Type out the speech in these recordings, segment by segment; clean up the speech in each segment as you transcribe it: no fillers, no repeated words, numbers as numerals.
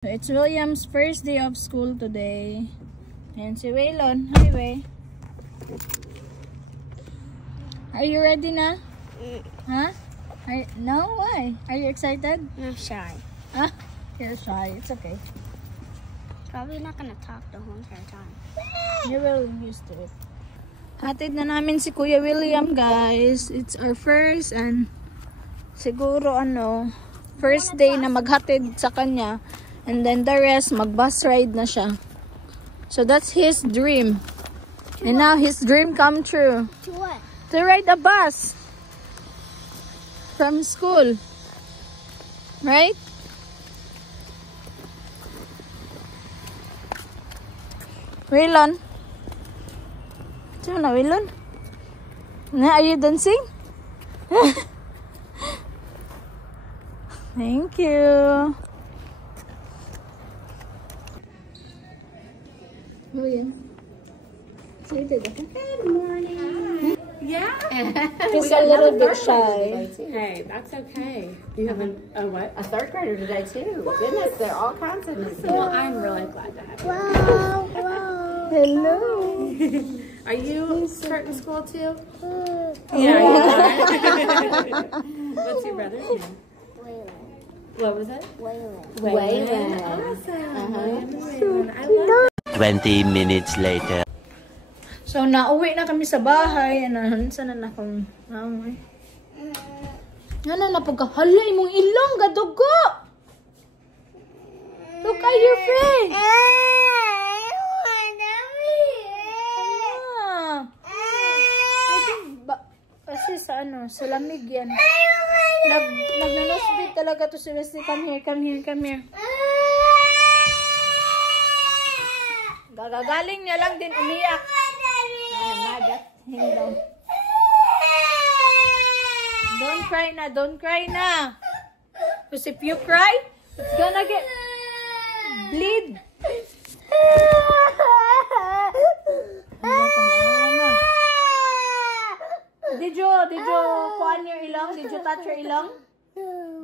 It's William's first day of school today. And si Waylon. Hi, Way. Are you ready na? Huh? No? Why? Are you excited? I'm shy. Huh? You're shy. It's okay. Probably not gonna talk the whole entire time. You will used to it. Hatid na namin si Kuya William, guys. It's our first and siguro first day na maghatid sa kanya. And then the rest, mag-bus ride na siya. So that's his dream. And now his dream come true. To what? To ride a bus from school. Right? Waylon? Saan na, Waylon? Are you dancing? Thank you. William. Excited ako. Good morning. Yeah. Just a little bit shy. Hey, that's okay. You have a what? A third grader today too. Goodness, they're all kinds of new. Well, I'm really glad to have you. Wow. Hello. Are you starting school too? Yeah. What's your brother's name? Waylon. What was it? Waylon. Waylon. Awesome. Waylon. I love it. 20 minutes later. So, nauwi na kami sa bahay. Sana na akong mamay. Ano na pagkahala imong ilong, gadugo! Look at your face! Kasi sa sa lamig yan. Nagnanosbit talaga to si Wesley. Come here, come here, come here. Gagagaling niya lang din umiyak. Magat him down. Don't cry na, don't cry na. Because if you cry, it's gonna get bleed. Did you kuan your ilong? Did you touch your ilong?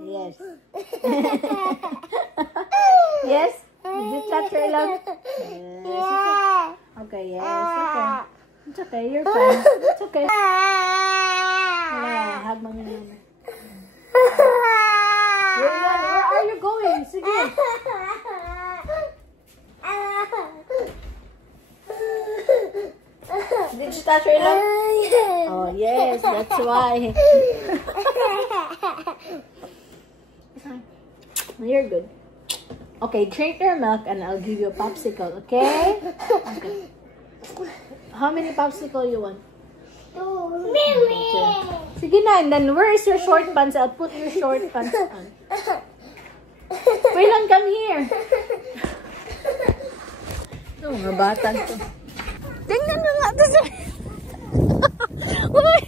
Yes. Yes? Did you touch your ilong? Yes. Okay, yes. Okay. It's okay. You're fine. It's okay. Yeah, hug mommy mama. Where are you going? Sige. Did you touch your ilong? Oh, yes. That's why. You're good. Okay, drink your milk and I'll give you a popsicle, okay? Okay. How many popsicle you want? Sige na, and then where is your short pants? I'll put your short pants on. Waylon, come here. Oh, mga bata to. Tingnan mo nga to sa... Uy!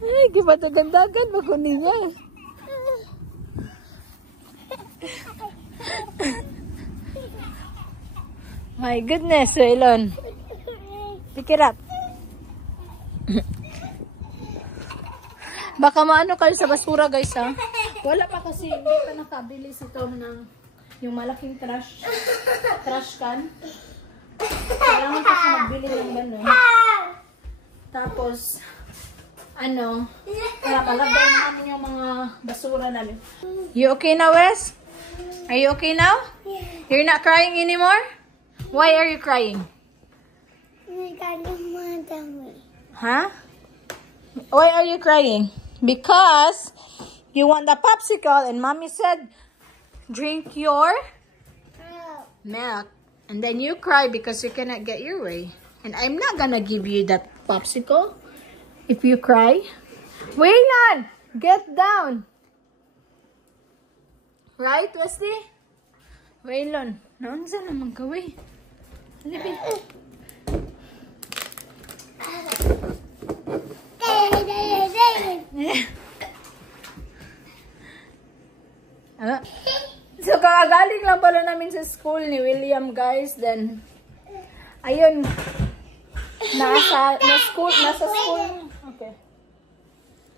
Ay, gipatagandagan mo ko niya. My goodness, Waylon. Pick it up. Baka maano kayo sa basura, guys, ha? Wala pa kasi, hindi pa nakabilis ito ng yung malaking trash can. Kailangan kasi magbili ng gano'n. Tapos, para palagay namin yung mga basura namin. You okay now, Wes? Are you okay now? Yeah. You're not crying anymore? Why are you crying? Huh? Why are you crying? Because you want the popsicle and mommy said, drink your milk. And then you cry because you cannot get your way. And I'm not gonna give you that popsicle if you cry. Waylon, get down. Right, Wesley? Waylon, naunsa naman gawin? Halipin. So, kakagaling lang pala namin sa school ni William, guys. Then, ayun. Nasa school. Okay.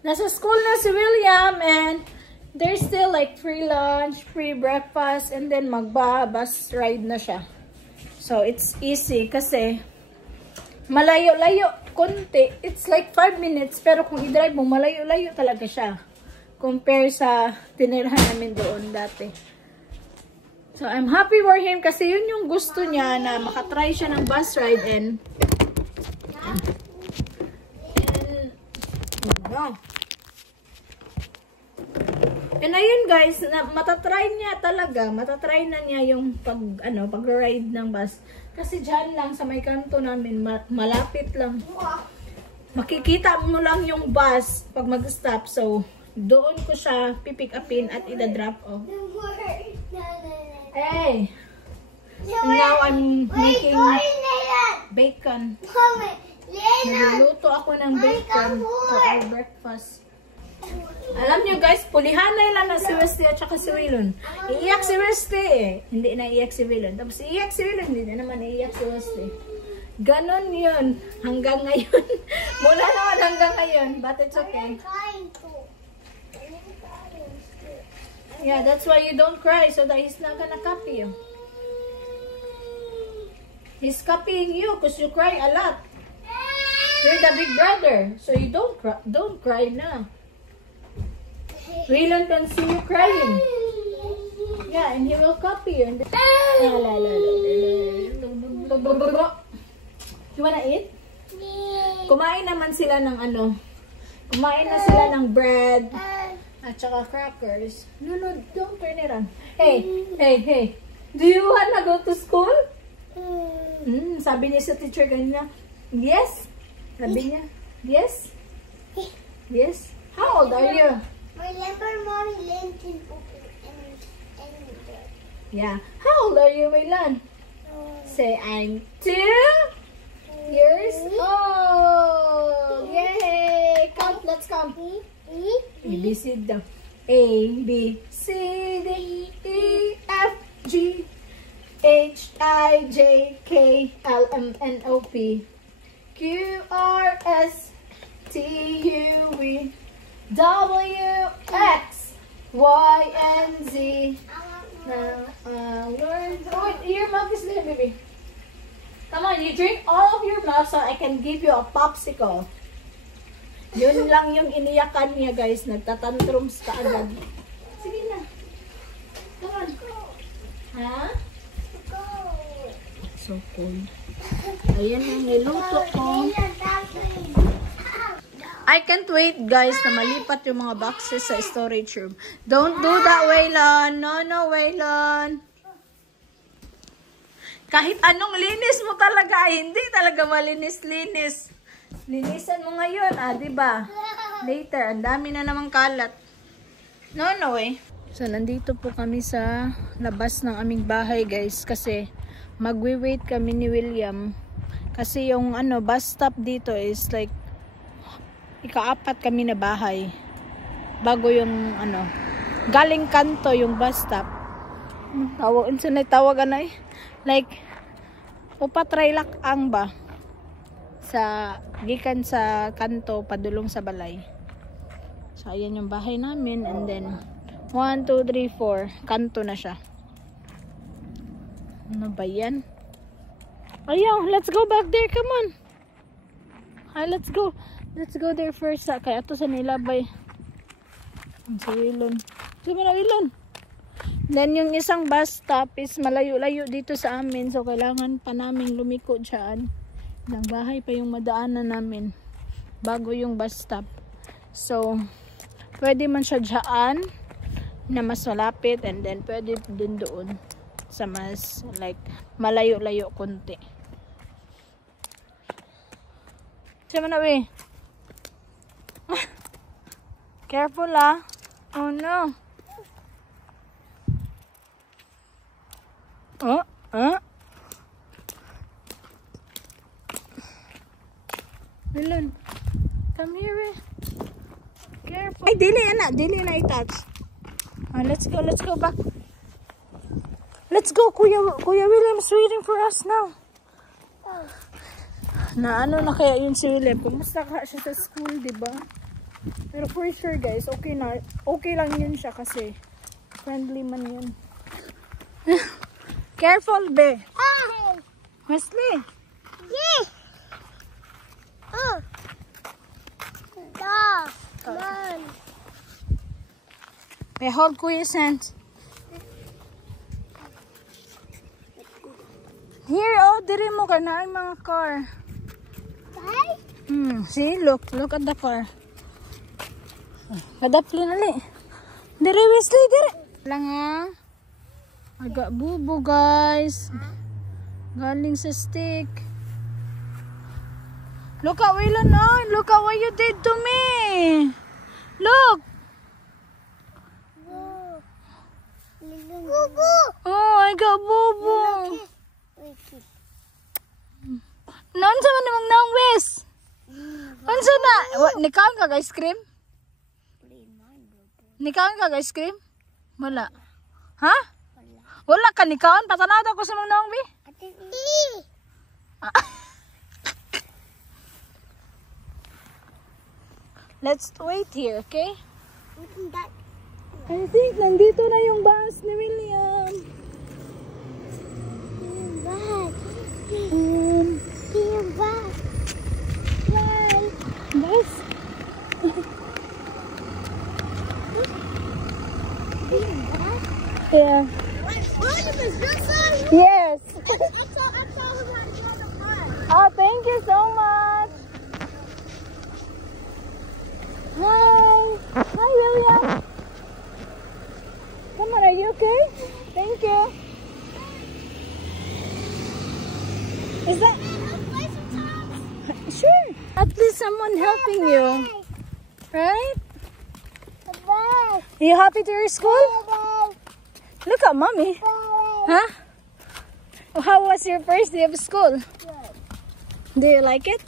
Nasa school na si William and there's still like free lunch, free breakfast, and then bus ride na siya. So, it's easy kasi malayo-layo konti. It's like 5 minutes pero kung i-drive mo, malayo-layo talaga siya. Compare sa tinirahan namin doon dati. So, I'm happy for him kasi yun yung gusto niya na makatry siya ng bus ride and and ayun guys, matatry niya talaga, matatry na niya yung pag-ride ng bus. Kasi dyan lang sa may kanto namin, malapit lang. Makikita mo lang yung bus pag mag-stop. So, doon ko siya pipick upin at ida-drop off. Hey! And now I'm making bacon. Nagluluto ako ng bacon for our breakfast. Alam nyo guys, pulihanay lang na si Wesley at saka si Wilon. Iiyak si Wesley eh. Hindi na iiyak si Wilon. Tapos iiyak si Wilon, hindi na naman iiyak si Wesley. Ganon yun. Hanggang ngayon. Mula naman hanggang ngayon. But it's okay. Yeah, that's why you don't cry. So that he's not gonna copy you. He's copying you because you cry a lot. You're the big brother. So you don't cry now. Wilon can see you crying. Yeah, and he will copy you. You wanna eat? Kumain naman sila ng kumain na sila ng bread at saka crackers. No, don't turn it on. Hey. Do you wanna go to school? Sabi niya sa teacher kanina, yes. Sabi niya, yes. Yes. How old are you? Remember, Mommy lent in Yeah. How old are you, Waylan? Say, I'm 2 years old. Yay! Count. Let's count. ABC daw. A, B, C, D, E, F, G, H, I, J, K, L, M, N, O, P, Q, R, S, T, U, V, W, X, Y, and Z. Wait, your milk is there, baby. Come on, you drink all of your milk so I can give you a popsicle. Yun lang yung iniyakan niya, guys. Nagtatantrums ka agad. Sige na. Come on. Ha? So cold. Ayan yung niluto ko. I can't wait, guys, na malipat yung mga boxes sa storage room. Don't do that, Waylon. No, Waylon. Kahit anong linis mo talaga, hindi talaga malinis-linis. Linisan mo ngayon, diba? Later, ang dami na namang kalat. No, eh. So, nandito po kami sa labas ng aming bahay, guys, kasi magwi-wait kami ni William. Kasi yung bus stop dito is like ika-4 kami na bahay bago yung galing kanto yung bus stop. Tawag like upatraylak ang ba sa gikan sa kanto padulong sa balay. So ayan yung bahay namin and then 1, 2, 3, 4 kanto na siya. Ano ba yan? Ayaw, let's go back there, come on. Let's go there first. Kaya ito sa nilabay. Sa Wilon. Then yung isang bus stop is malayo-layo dito sa amin. So kailangan pa namin lumiko dyan. Ilang bahay pa yung madaanan namin bago yung bus stop. So pwede man siya dyan na mas malapit and then pwede din doon sa mas like malayo-layo konti. Siya man na we. Careful Oh no. Wilon, come here. Careful. Ay, dili na i-touch. Let's go back. Let's go, Kuya William's waiting for us now. Na kaya yun si William? Kumusta ka siya sa school, diba? Pero for sure guys, okay na. Okay lang yun siya kasi friendly man yun. Careful, be. Wesley. Yeah. Oh. Man. Be, hold Kuya's hand. Here, oh, diri mo ka na ang mga car. See, look at the car. Kadapli nali. Diri, Wesley, diri. Lang ha. Aga bubo, guys. Galing sa stick. Look at Waylon, oh. Look at what you did to me. Look. Bubu. Oh, I got bubo. Naunsa man namang naong Wes? Unsa na? Nikaon ka ice cream? Nikaon ka ice cream? Wala. Ha? Wala ka nikaon? Patanaw daw ko sa mga naong bi? Let's wait here, okay? I think nandito na yung bus ni William. Bus? Yeah. Yes. Oh, thank you so much. Hi. Hi, William. Come on, are you okay? Thank you. Is that... Sure. At least someone helping you. Right? Are you happy to your school? Look at mommy. Huh? How was your first day of school? Do you like it?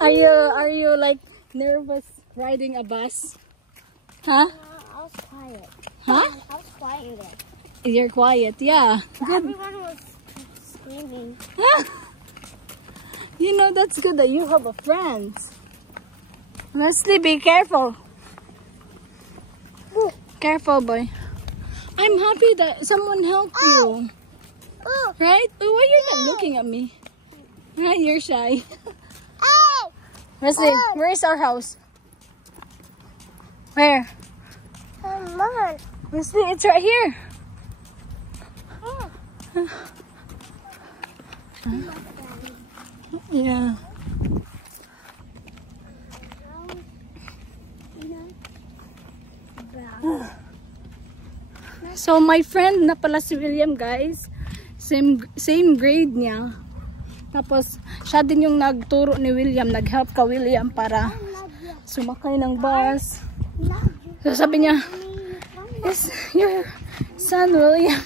Are you like nervous riding a bus? Huh? I was quiet. Huh? I was quiet there. You're quiet, yeah. Everyone was screaming. You know that's good that you have a friend. Wesley, be careful. Careful, boy. I'm happy that someone helped you. Right? Why are you not looking at me? Right? You're shy. Wesley, where's our house? Where? Come on. Wesley, it's right here. Yeah. So my friend na pala si William, guys. Same grade niya. Tapos siya din yung nagturo ni William, nag-help ka William para sumakay ng bus. So sabi niya, "Yes, your son William."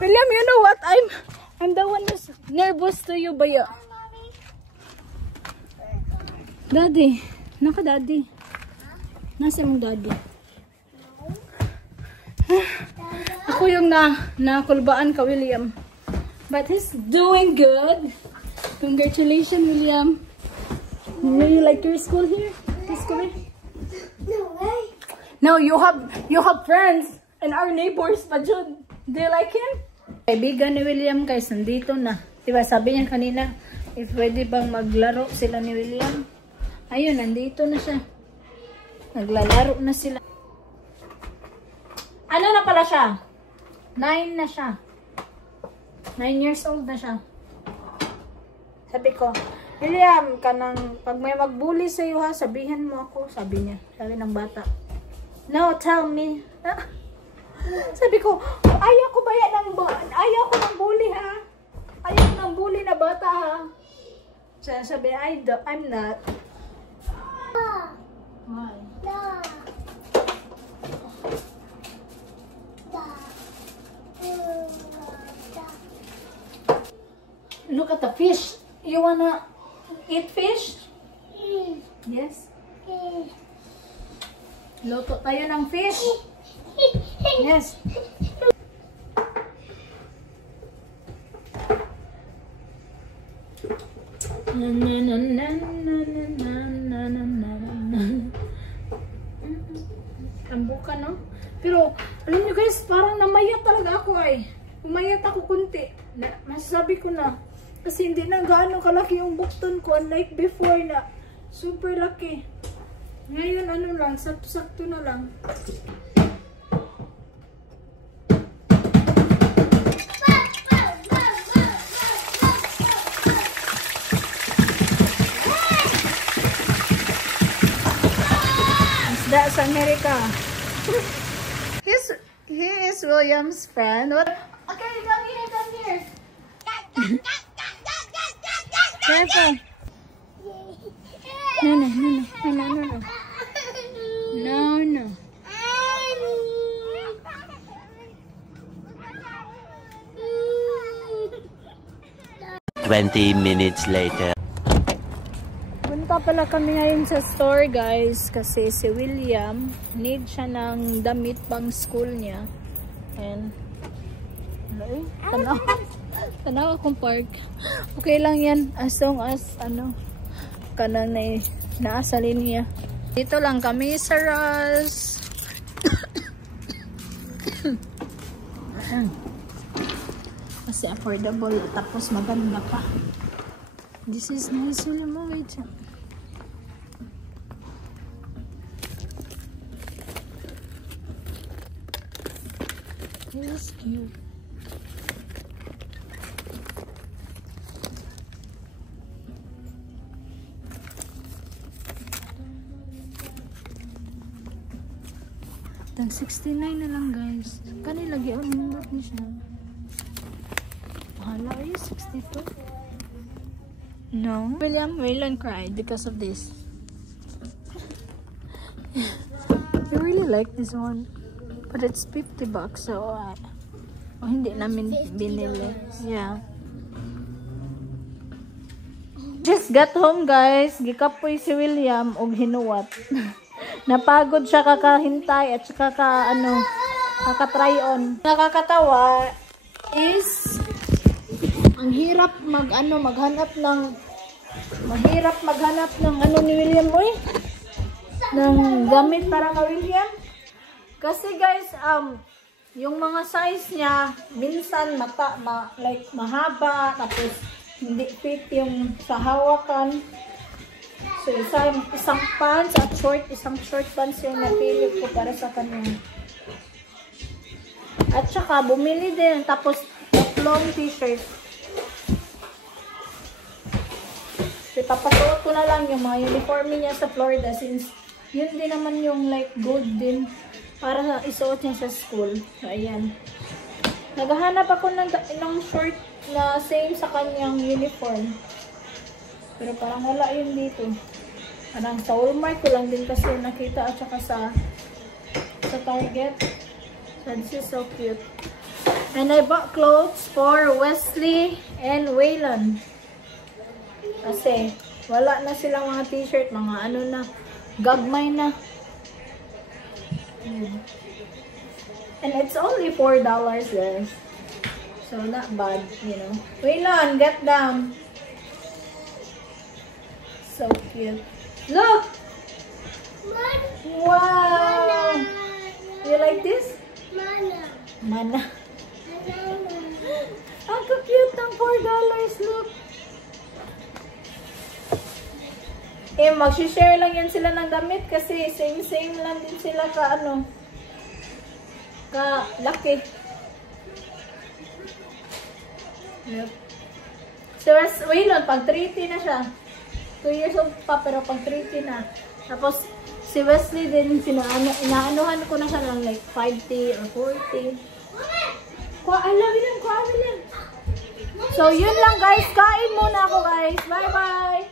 William, you know what? I'm the one who's nervous to you, baya. Daddy, naka daddy. Nasa mong daddy? Ako yung nakulbaan ka, William. But he's doing good. Congratulations, William. Do you like your school here? This school? No way. No, you have friends and our neighbors, pa Jude. Do you like him? Kaibigan ni William, guys, nandito na. Diba, sabi niya kanina, if pwede bang maglaro sila ni William? Ayun, nandito na siya. Naglalaro na sila. Ano na pala siya? 9 na siya. 9 years old na siya. Sabi ko, William, pag may magbully sa iyo ha, sabihin mo ako, sabi niya. Sabi ng bata. No, tell me. Sabi ko, ayaw ko ayaw ko ng bully ha. Ayaw ko ng bully na bata ha. Sabi, I'm not. Why? Look at the fish. You wanna eat fish? Yes. Luto tayo ng fish. Yes. Tambukan, no? Pero, alam nyo guys, parang namayat talaga ako ay. Umayat ako kunti. Masasabi ko na. Kasi hindi na gaano kalaki yung bukton ko. Unlike before na super laki. Ngayon, ano lang, sakto-sakto na lang. That's America. He is William's friend. What? Okay, come here. Careful. No. 20 minutes later. Punta pala kami ngayon sa store guys kasi si William need siya ng damit pang school niya. And tanaw akong park. Okay lang yan as long as kanang naasa linya. Dito lang kami sa Ross. Kasi affordable tapos maganda pa. This is nice. Wait. This is cute. Then 69 na lang guys. Kanila lagi ni siya. Hala, are you 62? No. William cried because of this. I really like this one. But it's $50 so hindi namin binili. Yeah. Just got home guys. Gikapoy si William og hinuwat. Napagod siya kakahintay at saka kaka-try on. Nakakatawa is ang hirap maghanap ng ni William ng gamit para kay William. Kasi guys, yung mga size niya minsan like mahaba tapos hindi fit yung sa hawakan. So isang pants at isang short pants yung napili ko para sa kanya. At saka bumili din tapos long t-shirt. So papasuot ko na lang yung mga uniform niya sa Florida since yun din naman yung like good din para isuot niya sa school. So ayan. Naghahanap ako ng short na same sa kanyang uniform. Pero parang wala yun dito. Parang sa Walmart ko lang din kasi nakita at saka sa Target. So this is so cute. And I bought clothes for Wesley and Waylon. Kasi wala na silang mga t-shirt, mga gagmay na. And it's only $4 guys. So not bad, you know. Waylon, get down. So cute. Look! Wow! You like this? Mana. Ang cute ng $4. Look! Mag-share lang yan sila ng damit kasi same lang din sila ka-laki. Yep. So, Waylon, pag 3T na siya. 2 years old pa, pero pag 3T na. Tapos, si Wesley din, inaanuhan ko na siya ng like 5T or 4T. William. So, yun lang guys. Kain muna ako guys. Bye-bye!